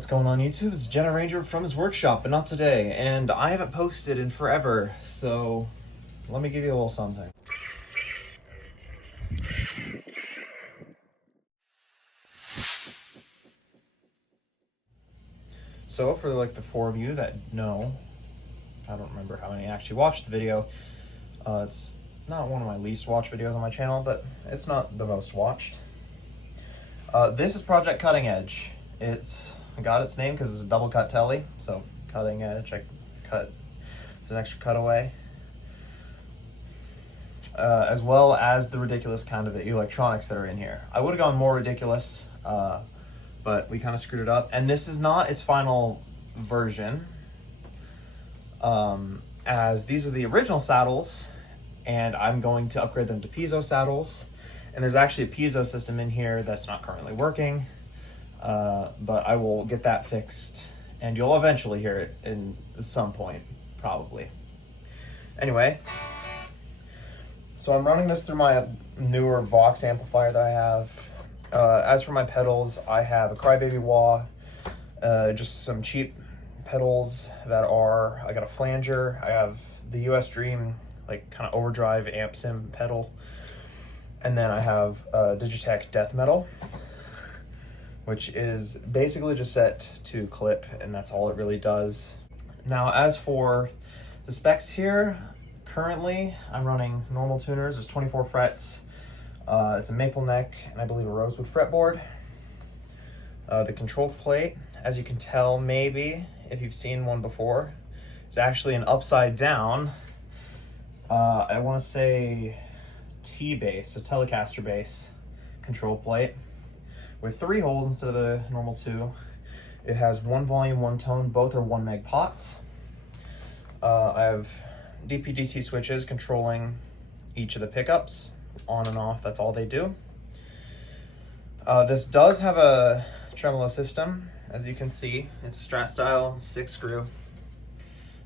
What's going on YouTube? It's Jenna Ranger from his workshop, but not today. And I haven't posted in forever, so let me give you a little something. So for like the 4 of you that know, I don't remember how many actually watched the video. It's not one of my least watched videos on my channel, but it's not the most watched. This is Project Cutting Edge. It's got its name because it's a double cut telly, so cutting edge. I cut it's an extra cutaway, as well as the ridiculous kind of electronics that are in here. I would have gone more ridiculous, but we kind of screwed it up. And this is not its final version, as these are the original saddles, and I'm going to upgrade them to piezo saddles. And there's actually a piezo system in here that's not currently working. But I will get that fixed, and you'll eventually hear it in some point, probably. Anyway, so I'm running this through my newer Vox amplifier that I have. As for my pedals, I have a Crybaby wah, just some cheap pedals that are, I got a flanger, I have the US Dream, like kind of overdrive amp sim pedal, and then I have Digitech Death Metal, which is basically just set to clip, and that's all it really does. Now, as for the specs here, currently I'm running normal tuners. There's 24 frets. It's a maple neck, and I believe a rosewood fretboard. The control plate, as you can tell maybe, if you've seen one before, is actually an upside down, I want to say T-base, a Telecaster base control plate, with 3 holes instead of the normal 2. It has 1 volume, 1 tone, both are 1 meg pots. I have DP/DT switches controlling each of the pickups, on and off, that's all they do. This does have a tremolo system, as you can see. It's a Strat style 6 screw.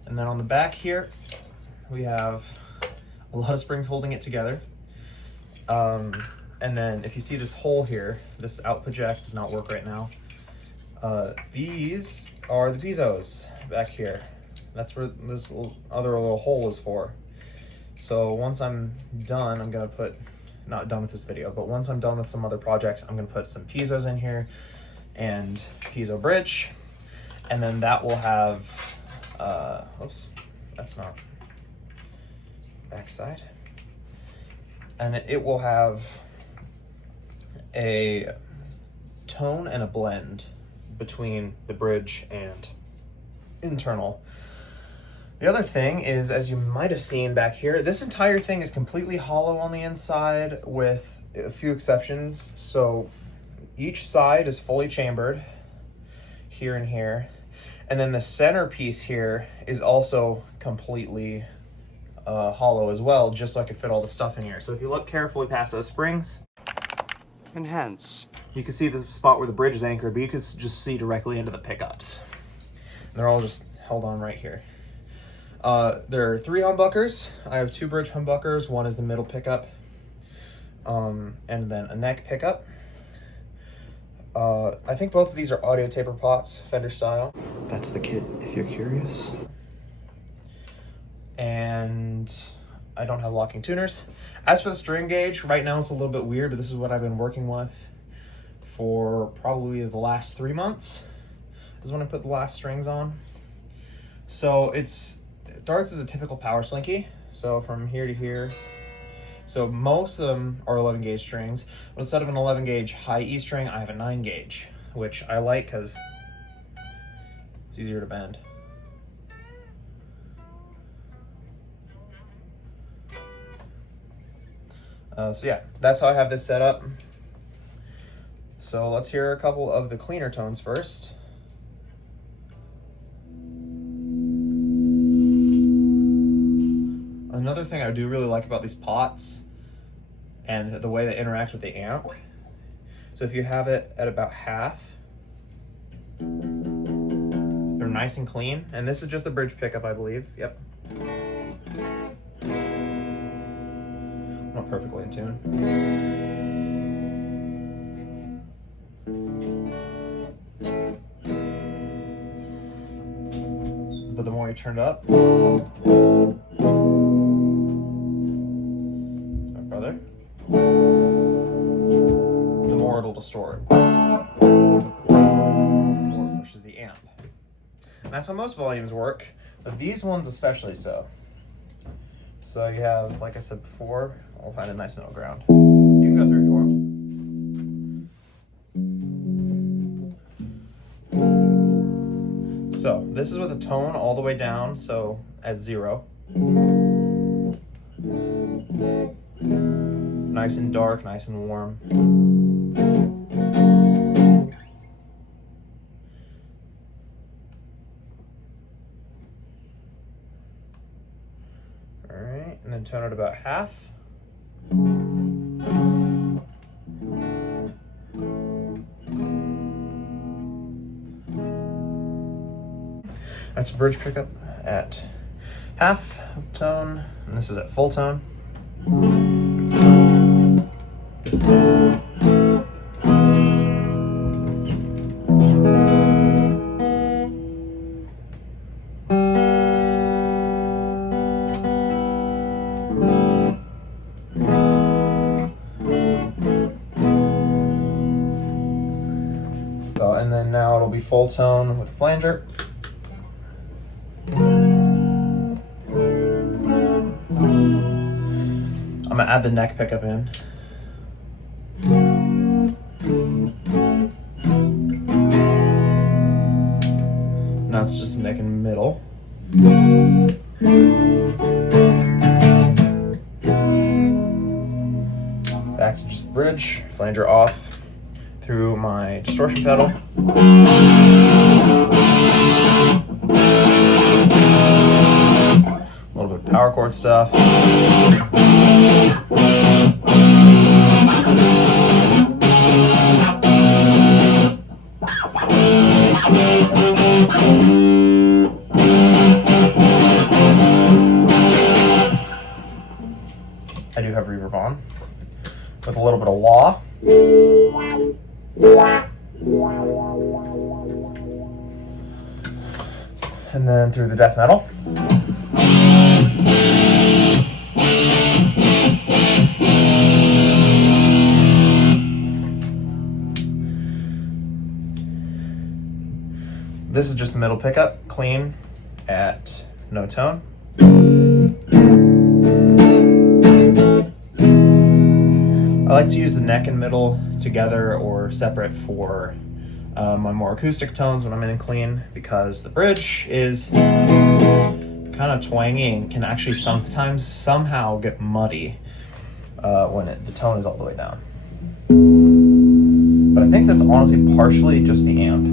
And then on the back here, we have a lot of springs holding it together. And then if you see this hole here, this output jack does not work right now. These are the piezos back here. That's where this other little hole is for. So once I'm done, I'm gonna put, not done with this video, but once I'm done with some other projects, I'm gonna put some piezos in here and piezo bridge. And then that will have, oops, that's not backside. And it will have a tone and a blend between the bridge and internal. The other thing is, as you might have seen back here, this entire thing is completely hollow on the inside with a few exceptions. So each side is fully chambered here and here. And then the center piece here is also completely hollow as well, just so I could fit all the stuff in here. So if you look carefully past those springs, and hence, you can see the spot where the bridge is anchored, but you can just see directly into the pickups. And they're all just held on right here. There are 3 humbuckers. I have 2 bridge humbuckers. One is the middle pickup, and then a neck pickup. I think both of these are audio taper pots, Fender style. That's the kit, if you're curious. And I don't have locking tuners. As for the string gauge, right now it's a little bit weird, but this is what I've been working with for probably the last 3 months, is when I put the last strings on. So Darts is a typical power slinky, so from here to here. So most of them are 11 gauge strings, but instead of an 11 gauge high E string, I have a 9 gauge, which I like because it's easier to bend. So yeah, that's how I have this set up. So let's hear a couple of the cleaner tones first. Another thing I do really like about these pots and the way they interact with the amp. So if you have it at about half, they're nice and clean. And this is just the bridge pickup, I believe. Yep. Not perfectly in tune. but the more you turn it up, my brother, the more it'll distort. The more it pushes the amp. And that's how most volumes work, but these ones especially so. So you have, like I said before, I'll find a nice middle ground. You can go through if you want. So this is with a tone all the way down, so at 0. Nice and dark, nice and warm. All right, and then tone it about half. That's a bridge pickup at half tone, and this is at full tone. And then now it'll be full tone with the flanger. I'm gonna add the neck pickup in. Now it's just the neck in the middle. Back to just the bridge, flanger off through my distortion pedal. A little bit of power chord stuff. I do have reverb on with a little bit of wah. And then through the death metal. This is just the middle pickup, clean at no tone. I like to use the neck and middle together or separate for my more acoustic tones when I'm in clean, because the bridge is kind of twangy and can actually sometimes somehow get muddy when the tone is all the way down. But I think that's honestly partially just the amp.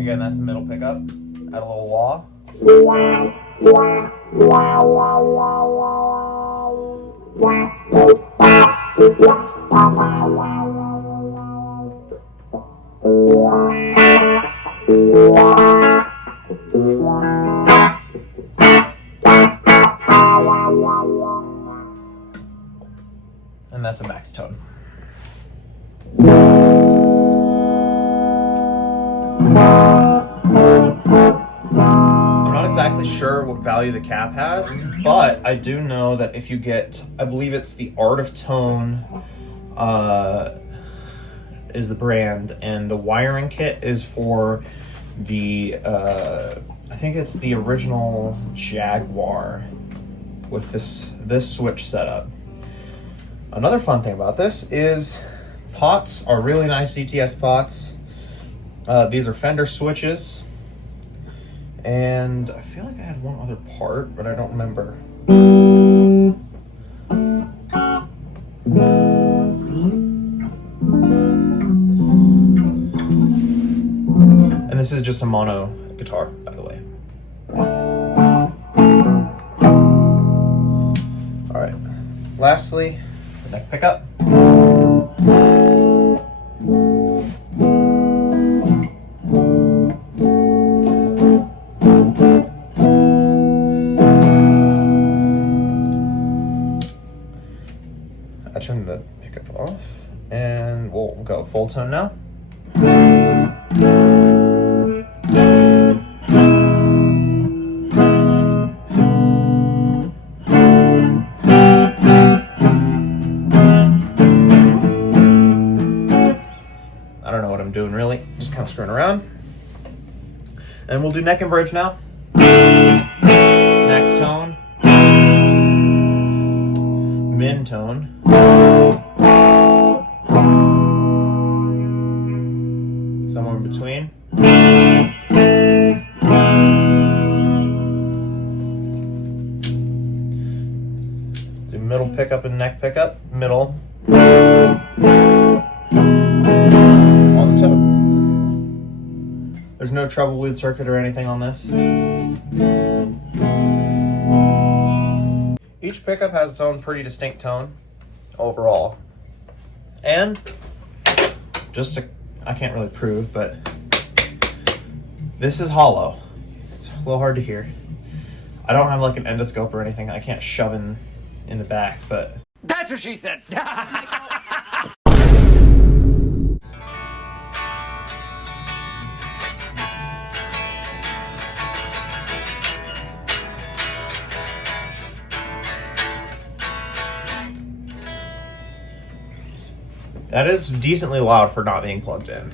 Again, that's the middle pickup. Add a little wah. And that's a max tone. I'm not exactly sure what value the cap has, but I do know that if you get, I believe it's the Art of Tone is the brand, and the wiring kit is for the, I think it's the original Jaguar with this switch setup. Another fun thing about this is pots are really nice CTS pots. These are Fender switches. And I feel like I had one other part, but I don't remember. And this is just a mono guitar, by the way. All right. Lastly, the neck pickup. I turned the pickup off, and we'll go full tone now. I don't know what I'm doing really, just kind of screwing around. And we'll do neck and bridge now. Next tone. Min tone. Somewhere in between. Do middle pickup and neck pickup. Middle. On the tone. There's no treble lead circuit or anything on this. Each pickup has its own pretty distinct tone overall. And just to, I can't really prove, but this is hollow. It's a little hard to hear. I don't have like an endoscope or anything. I can't shove in the back, but That's what she said. that is decently loud for not being plugged in.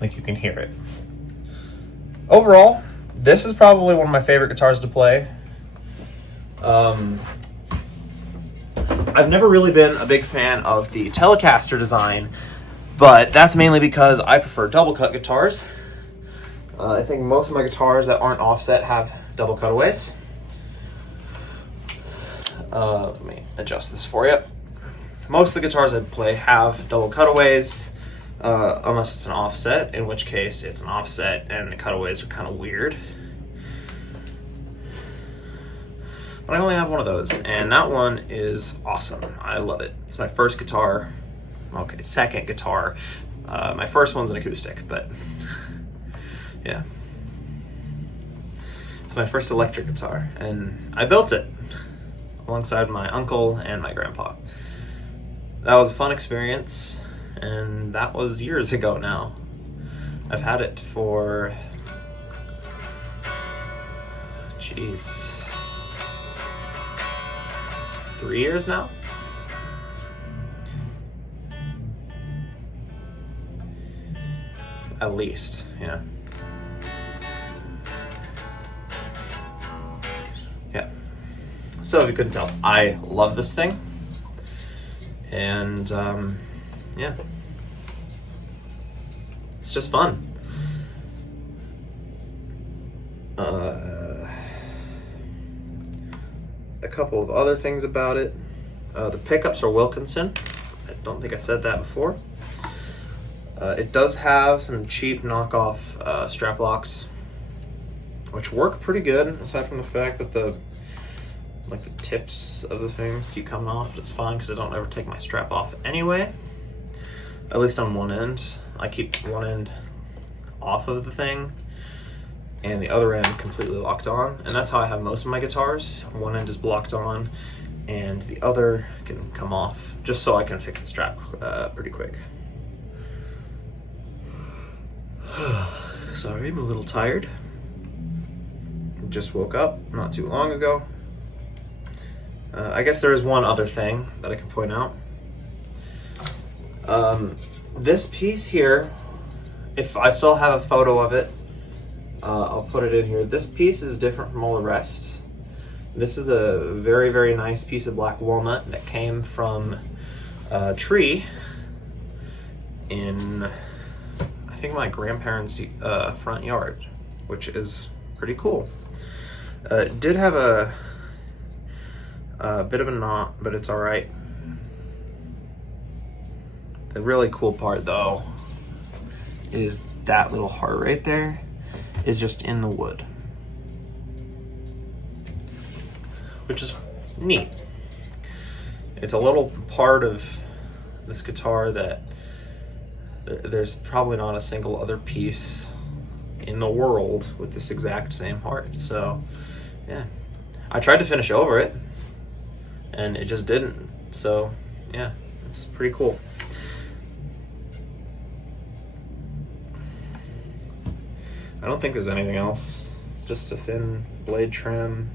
Like you can hear it. Overall, this is probably one of my favorite guitars to play. I've never really been a big fan of the Telecaster design, but that's mainly because I prefer double cut guitars. I think most of my guitars that aren't offset have double cutaways. Let me adjust this for you. Most of the guitars I play have double cutaways, unless it's an offset, in which case it's an offset and the cutaways are kind of weird. But I only have one of those, and that one is awesome. I love it. It's my first guitar. Okay, second guitar. My first one's an acoustic, but yeah. It's my first electric guitar, and I built it alongside my uncle and my grandpa. That was a fun experience, and that was years ago now. I've had it for, jeez, 3 years now? At least, yeah. Yeah. So if you couldn't tell, I love this thing. And yeah. It's just fun. A couple of other things about it. The pickups are Wilkinson. I don't think I said that before. It does have some cheap knockoff strap locks, which work pretty good, aside from the fact that the tips of the things keep coming off. But it's fine because I don't ever take my strap off anyway. At least on one end. I keep one end off of the thing and the other end completely locked on, and that's how I have most of my guitars. One end is blocked on and the other can come off, just so I can fix the strap pretty quick. Sorry, I'm a little tired. Just woke up not too long ago. I guess there is one other thing that I can point out. This piece here, if I still have a photo of it, I'll put it in here. This piece is different from all the rest. This is a very, very nice piece of black walnut that came from a tree in, I think, my grandparents' front yard, which is pretty cool. It did have a bit of a knot, but it's all right. The really cool part, though, is that little heart right there is just in the wood, which is neat. It's a little part of this guitar that there's probably not a single other piece in the world with this exact same heart. So yeah, I tried to finish over it and it just didn't. So yeah, it's pretty cool. I don't think there's anything else. It's just a thin blade trim.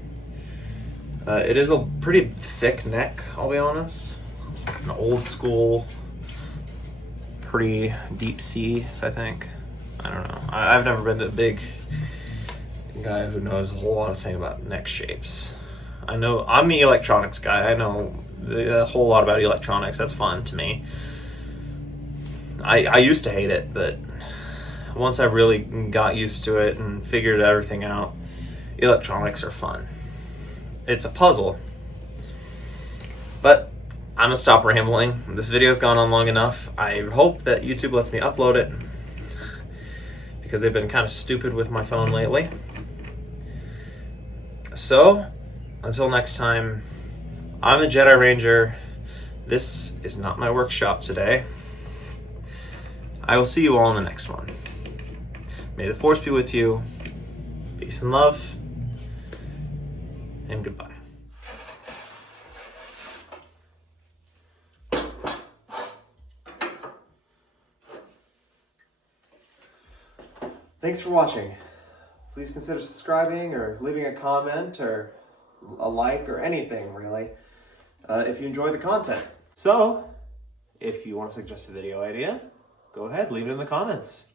It is a pretty thick neck, I'll be honest. An old school, pretty deep C, I think. I don't know. I've never been a big guy who knows a whole lot of thing about neck shapes. I know I'm the electronics guy. I know a whole lot about electronics. That's fun to me. I used to hate it, but once I really got used to it and figured everything out, electronics are fun. It's a puzzle. But I'm gonna stop rambling. This video's gone on long enough. I hope that YouTube lets me upload it, because they've been kind of stupid with my phone lately. So, until next time, I'm the Jedi Ranger. This is not my workshop today. I will see you all in the next one. May the Force be with you. Peace and love. And goodbye. Thanks for watching. Please consider subscribing or leaving a comment or a like or anything, really, if you enjoy the content. So, if you want to suggest a video idea, go ahead, leave it in the comments.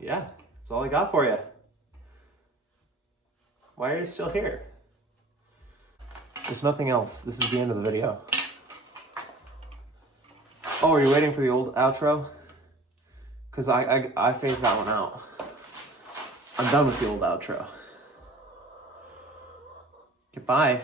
Yeah, that's all I got for you. Why are you still here? There's nothing else. This is the end of the video. Oh, are you waiting for the old outro? Because I phased that one out. I'm done with the old outro. Goodbye.